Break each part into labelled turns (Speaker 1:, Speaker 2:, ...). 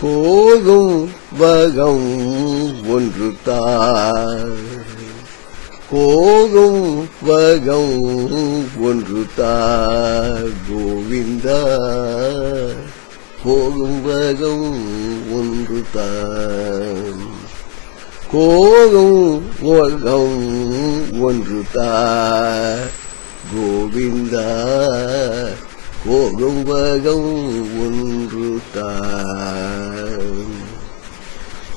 Speaker 1: போகும் பகம் ஒன்று தார். போகும் பகம் ஒன்று தார் கோவிந்தா. போகும் பகம் ஒன்று தான் கோகும் வகம் ஒன்று தார் கோவிந்தா. போகும் ஒன்று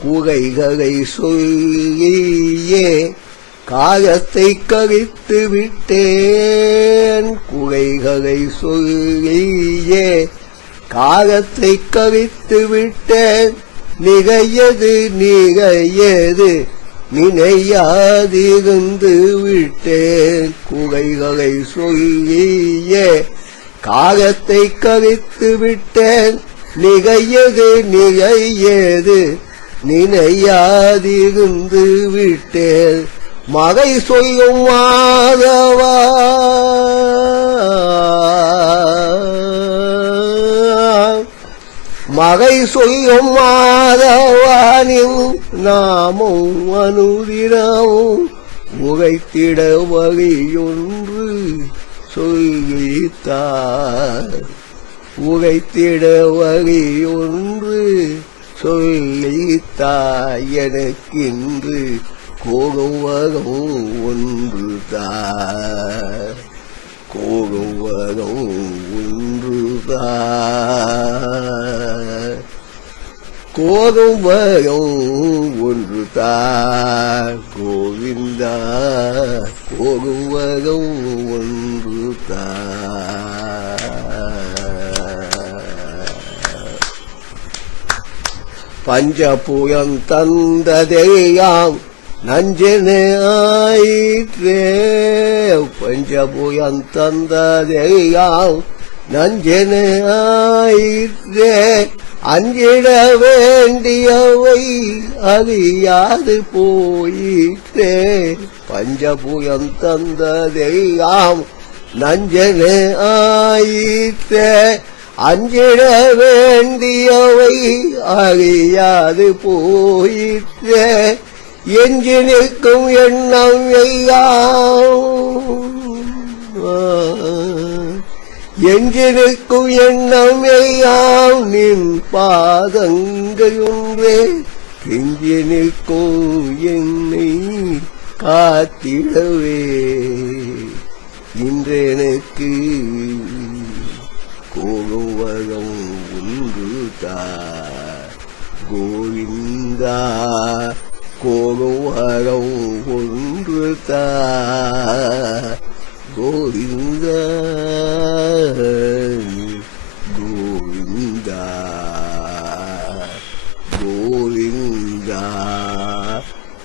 Speaker 1: குகைகளை சொல்லியே காயத்தை கவித்து விட்டேன். குகைகளை சொல்லியே காகத்தை கவித்து விட்டேன். நிகையது நிகையது நினையாதிருந்து விட்டேன். குகைகளை சொல்லியே காகத்தை கவித்து விட்டேன். நிகையது நிகையது நினையாதிருந்து விட்டேன். மகை சொல்லும் மாதவா. மகை சொல்லும் மாதவானின் நாமும் அனுதினமும் உகைத்திட வழியொன்று சொல்லித்தார் உரைத்திட வழியொன்று சொல்லித்தாய் எனக்கின்று கோகுவகம் ஒன்று தார் கோகுவகம் ஒன்று தார் கோகுவகம் ஒன்று தார் கோவிந்தா கோகுவகம் ஒன்று தார் பஞ்சபுயம் தந்ததேயாம் நஞ்சனே ஆயிற்றே. பஞ்சபுயம் தந்ததேயாம் நஞ்சனே ஆயிற்றே. அஞ்சிட வேண்டியவை அறியாது போயிற்றே. பஞ்சபுயம் தந்ததேயாம் நஞ்சனு ஆயிற்ற அஞ்சிட வேண்டியவை அறியாது போயிற்ற. எஞ்சி நிற்கும் எண்ணம் எல்லாம் எஞ்சி நிற்கும் எண்ணம் எல்லாம் நின் பாதங்கையொன்றே எஞ்சி நிற்கும் என்னை காத்திடவே இன்றெனக்கு கோகுவகம் ஒன்று தா கோவிந்தா கோகுவகம் ஒன்று தா கோவிந்தா கோவிந்தா கோவிந்தா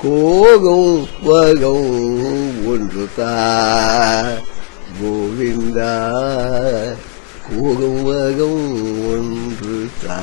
Speaker 1: கோகும் வகம் ஒன்று தா கோவிந்தா கோகும் வகம் ஒன்று தா.